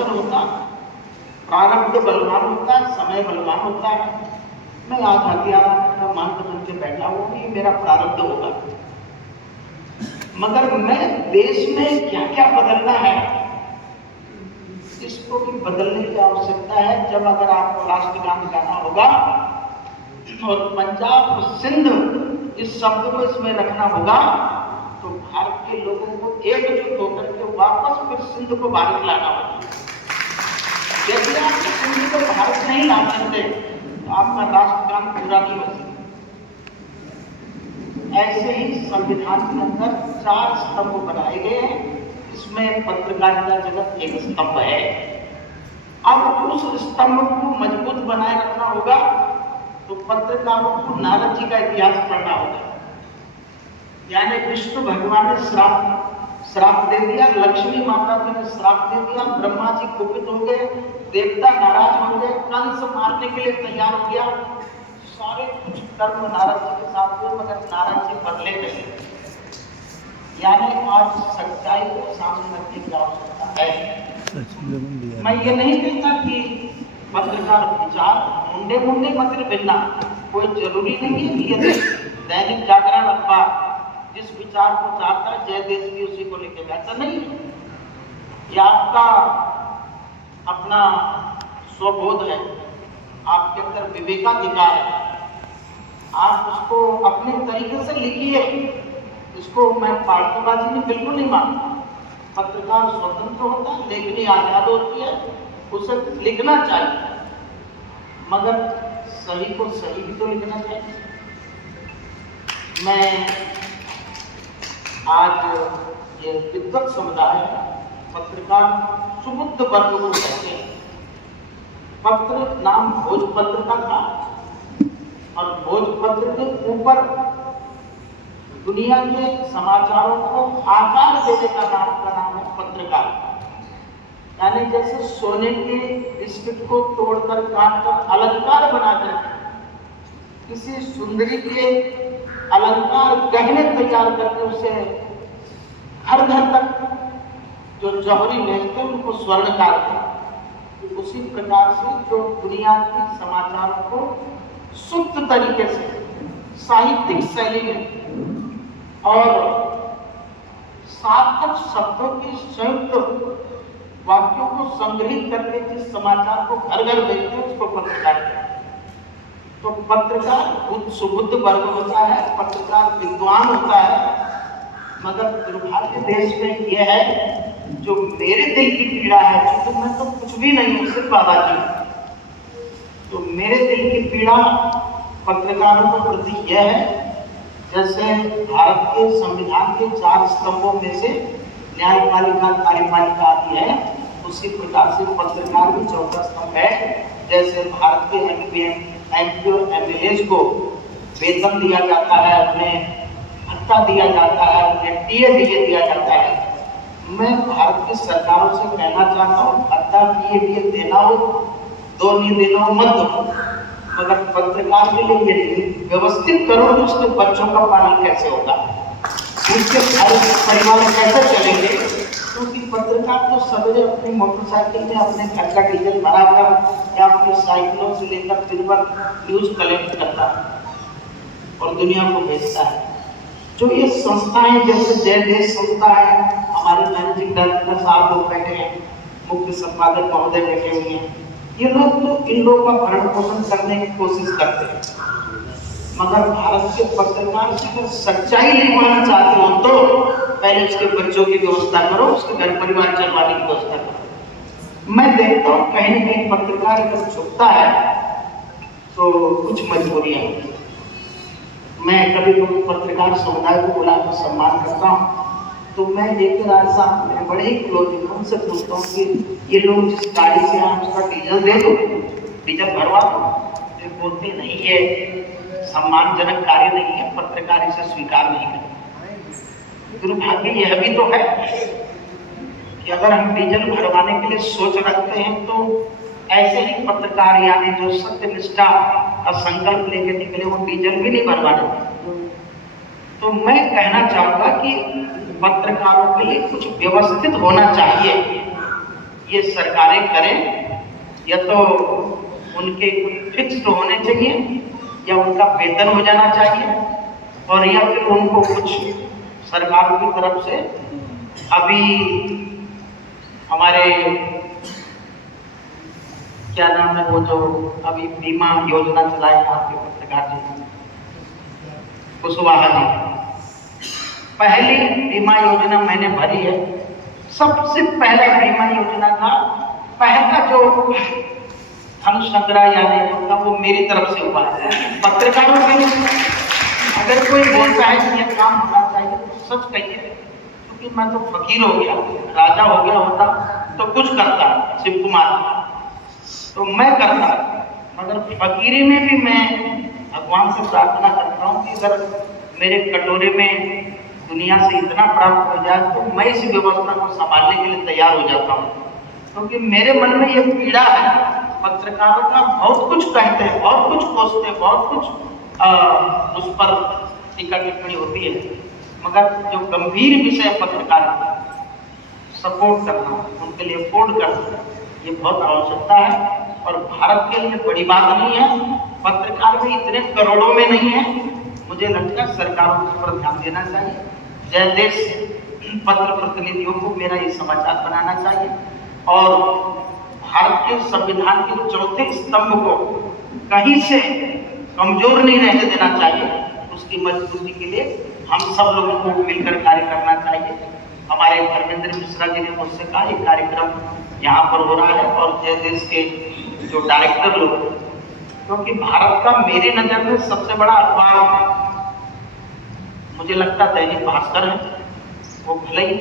अवसर होता, प्रारब्ध बलवान होता है, समय बलवान होता है। मैं आज हथियार मान बन के बैठा हूँ, ये मेरा प्रारब्ध होगा, मगर मैं देश में क्या क्या बदलना है इसको भी बदलने की आवश्यकता है। जब अगर आपको राष्ट्रगान गाना होगा और पंजाब और सिंध इस शब्द को इसमें रखना होगा, तो भारत के लोगों को एकजुट होकर के वापस फिर सिंध को भारत लाना होगा। यदि आप सिंध को भारत नहीं ला सकते तो आपका राष्ट्रगान पूरा नहीं हो सकता। ऐसे ही संविधान के अंदर 4 स्तंभ बनाए गए हैं, इसमें पत्रकारिता जगत एक स्तंभ है। अब उस स्तंभ को मजबूत बनाए रखना होगा तो पत्रकारों को नारद जी का इतिहास पढ़ना होगा। यानी विष्णु भगवान ने श्राप दे दिया, लक्ष्मी माता जी ने श्राप दे दिया, ब्रह्मा जी कुपित हो गए, देवता नाराज हो गए, कंस मारने के लिए तैयार हो गया। सारे कुछ कर्म नारद जी के साथ हुए, मगर नारद जी बदले नहीं। यानी आज सच्चाई को सामने रखने की आवश्यकता है। मैं ये नहीं कहता कि पत्रकार विचार मुंडे मुंडे पत्र बिना कोई जरूरी नहीं है कि यदि दैनिक जागरण अखबार जिस विचार को चाहता है जय देश भी उसी को लेके बैठा नहीं है। यह आपका अपना स्वबोध है, आपके अंदर विवेकाधिकार है, आप उसको अपने तरीके से लिखिए। इसको मैं पार्टीबाजी में बिल्कुल नहीं मानता। पत्रकार स्वतंत्र होता है, लेखनी आजाद होती है, उसे लिखना चाहिए, मगर सही को सही भी तो लिखना चाहिए। मैं आज ये विद्वत समुदाय पत्रकार सुबुद्ध वर्ग को कहते हैं। पत्र नाम भोजपत्र का था और भोजपत्र के ऊपर दुनिया के समाचारों को आकार देने का नाम है पत्रकार। यानी जैसे सोने के बिस्किट को तोड़कर काटकर अलंकार बनाकर किसी सुंदरी के अलंकार गहने तैयार करके उसे घर घर तक जो जौहरी भेजते हैं उनको स्वर्णकार थे। उसी प्रकार से जो दुनिया के समाचारों को शुद्ध तरीके से साहित्यिक शैली में और सार्थक शब्दों की संयुक्त वाक्यों को संग्रहित करके जिस समाचार को घर घर भेजते हैं उसको पत्रकार कहते हैं। तो पत्रकार सुबुद्ध वर्ग होता है, पत्रकार विद्वान होता है, मगर दुर्भाग्य देश में यह है जो मेरे दिल की पीड़ा है, क्योंकि मैं तो कुछ भी नहीं हूँ, सिर्फ बाबाजी। तो मेरे दिल की पीड़ा पत्रकारों के प्रति यह है, जैसे भारत के संविधान के 4 स्तंभों में से न्यायपालिका कार्यपालिका आती है, उसी प्रकार से पत्रकार भी 4था स्तंभ है। जैसे भारत के एमपी और एमएलए को वेतन दिया जाता है, उन्हें भत्ता दिया जाता है, उन्हें टीए दिया जाता है। मैं भारत की सरकारों से कहना चाहता हूँ, भत्ता टीए देना हो, 2 नहीं देना हो, मत दो, मगर पत्रकार के लिए ये व्यवस्थित करो। उसके बच्चों का पालन कैसे होगा, उसके परिवार कैसे चलेंगे? क्योंकि पत्रकार तो सवेरे अपनी मोटरसाइकिल में अपने घर का डीजल भराकर या अपनी साइकिलों से लेकर दिन भर न्यूज कलेक्ट करता है और दुनिया को भेजता है। जो ये संस्थाएं जैसे जय देश संस्था है, हमारे मैनेजिंग डायरेक्टर साहब लोग बैठे हैं, मुख्य संपादक महोदय बैठे हुए हैं, ये लोग तो इन लोगों का भरण पोषण करने की कोशिश करते हैं। मगर भारत के पत्रकार से अगर सच्चाई निभाना चाहते हो तो पहले उसके बच्चों की व्यवस्था करो, उसके घर परिवार चलवाने की व्यवस्था करो। मैं देखता हूँ कहीं न कहीं पत्रकार अगर झुकता है तो कुछ मजबूरियां होती हैं। मैं कभी कभी पत्रकार समुदाय को बुलाकर सम्मान करता हूँ, तो मैं एक राज साहब मेरे बड़े ही क्लोज हैं, उनसे पूछता हूँ कि ये लोग जिस गाड़ी से आए उसका डीजल दे दो, डीजल भरवा दो। तो बोलते नहीं, ये सम्मानजनक कार्य नहीं है, पत्रकार इसे स्वीकार नहीं करते। दुर्भाग्य यह भी तो है कि अगर हम डीजल भरवाने के लिए सोच रखते हैं तो ऐसे ही पत्रकार यानी जो सत्यनिष्ठा का संकल्प लेके निकले वो डीजल भी नहीं भरवाने। तो मैं कहना चाहूंगा कि पत्रकारों के लिए कुछ व्यवस्थित होना चाहिए। ये सरकारें करें, या तो उनके फिक्स्ड होने चाहिए या उनका वेतन हो जाना चाहिए, और या फिर उनको कुछ सरकार की तरफ से अभी हमारे क्या नाम है वो जो अभी बीमा योजना चलाए आपके पत्रकार जी कुशवाहा जी, पहली बीमा योजना मैंने भरी है। सबसे पहला बीमा योजना का पहला जो धन संग्रह यानी होगा वो मेरी तरफ से हुआ है। पत्रकारों के लिए अगर कोई बोलता है कि यह काम होना चाहिए तो सच कहिए, क्योंकि मैं तो फकीर हो गया, राजा हो गया होता तो कुछ करता शिव कुमार, तो मैं करता, मगर फकीरी में भी मैं भगवान से प्रार्थना करता हूँ कि अगर मेरे कटोरे में दुनिया से इतना प्राप्त हो जाए तो मैं इस व्यवस्था को संभालने के लिए तैयार हो जाता हूँ, क्योंकि मेरे मन में ये पीड़ा है। पत्रकारों का बहुत कुछ कहते हैं, बहुत कुछ कोसते हैं, बहुत कुछ उस पर टीका टिप्पणी होती है, मगर जो गंभीर विषय पत्रकार सपोर्ट करना, उनके लिए अफोर्ड करना, ये बहुत आवश्यकता है। और भारत के लिए बड़ी बात नहीं है, पत्रकार भी इतने करोड़ों में नहीं है। मुझे लगता है सरकारों को इस पर ध्यान देना चाहिए। जय देश पत्र प्रतिनिधियों को मेरा ये समाचार बनाना चाहिए, और भारत के संविधान के चौथे स्तंभ को कहीं से कमजोर नहीं रहने देना चाहिए। उसकी मजबूती के लिए हम सब लोगों को मिलकर कार्य करना चाहिए। हमारे धर्मेंद्र मिश्रा जी ने मुझसे कहा ये कार्यक्रम यहाँ पर हो रहा है, और जय देश के जो डायरेक्टर लोग, क्योंकि भारत का मेरी नजर में सबसे बड़ा अखबार मुझे लगता दैनिक भास्कर है। वो भले ही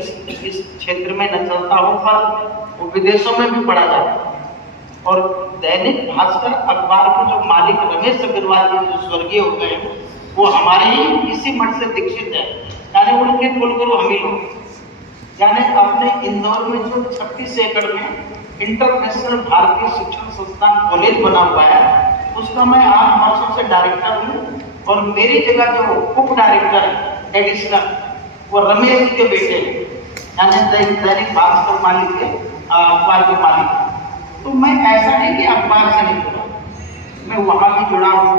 इस क्षेत्र में न चलता हो, पर वो विदेशों में भी पढ़ा जाता है। और दैनिक भास्कर अखबार के जो मालिक रमेश अग्रवाल जी जो स्वर्गीय हो गए, वो हमारे ही इसी मठ से दीक्षित है, यानी उनके कुलगुरु हम ही लोग। यानी अपने इंदौर में जो 36 एकड़ में इंटरनेशनल भारतीय शिक्षण संस्थान कॉलेज बना हुआ है, उसका मैं 8 वर्षों से डायरेक्टर हूँ, और मेरी जगह जो उप डायरेक्टर है एडिशनल, वो रमेश जी के बेटे हैं, यानी दैनिक भास्कर मालिक के अखबार के मालिक। तो मैं ऐसा नहीं कि अखबार से नहीं जुड़ा, मैं वहाँ भी जुड़ा हूँ,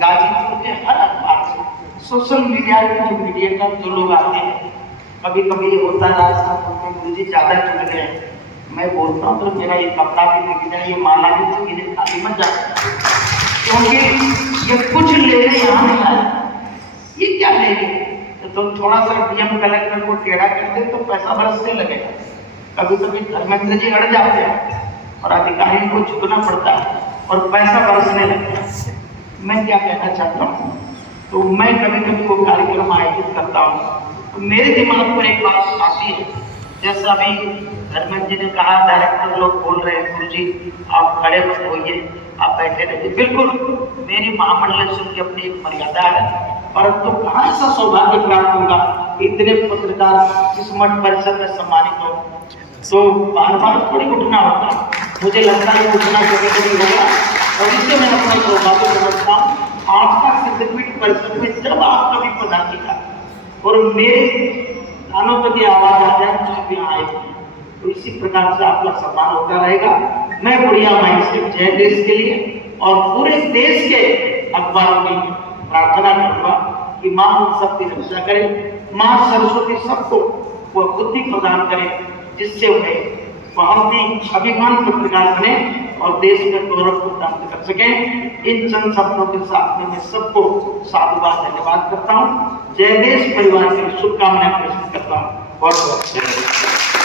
गाजीपुर के हर अखबार से। सोशल मीडिया के जो मीडिया का जो लोग आते हैं, कभी कभी ये होता है साहब गुरुजी ज़्यादा जुड़ गए, मैं बोलता हूँ तो मेरा ये कपड़ा भी नहीं जाए, ये माला भी नहीं खाली मत जाए, क्योंकि ये कुछ लेने यहाँ नहीं आया। ये क्या लेंगे? तो तुम थोड़ा सा डीएम कलेक्टर को टेढ़ा करते तो पैसा बरसने लगेगा। कभी कभी धर्मेंद्र जी अड़ जाते हैं और अधिकारी को झुकना पड़ता है और पैसा बरसने लगता है। मैं क्या कहना चाहता हूँ, तो मैं कभी कभी वो कार्यक्रम आयोजित करता हूँ तो मेरे दिमाग पर एक बात आती है, जैसे अभी धर्मेंद्र जी ने कहा डायरेक्टर लोग बोल रहे हैं गुरुजी आप खड़े मत होइए, आप बैठे रहिए। बिल्कुल, मेरी महामंडलेश्वर की अपनी एक मर्यादा है, परंतु कहाँ ऐसा सौभाग्य प्राप्त होगा इतने पत्रकार इस मठ परिषद में सम्मानित हो, तो बार बार थोड़ी उठना होता। मुझे लगता है उठना जरूरी होगा, और इससे मैं अपना सौभाग्य समझता हूँ। आपका सिद्धपीठ परिषद में जब आप कभी पधारिएगा और मेरे कानों तक ये आवाज आ जाए तो आप यहाँ आए, तो इसी प्रकार से आपका सम्मान होता रहेगा। मैं बुढ़िया माई से जय देश के लिए और पूरे देश के अखबारों की प्रार्थना करूंगा कि माँ उन सबकी रक्षा करे, माँ सरस्वती सबको वह बुद्धि प्रदान करे, जिससे उन्हें बहुत ही स्वाभिमान पत्रकार बने और देश में गौरव को प्राप्त कर सके। इन चंद शब्दों के साथ में मैं सबको साधुवाद धन्यवाद करता हूँ। जय देश परिवार की शुभकामनाएं प्रेषित करता हूँ। बहुत बहुत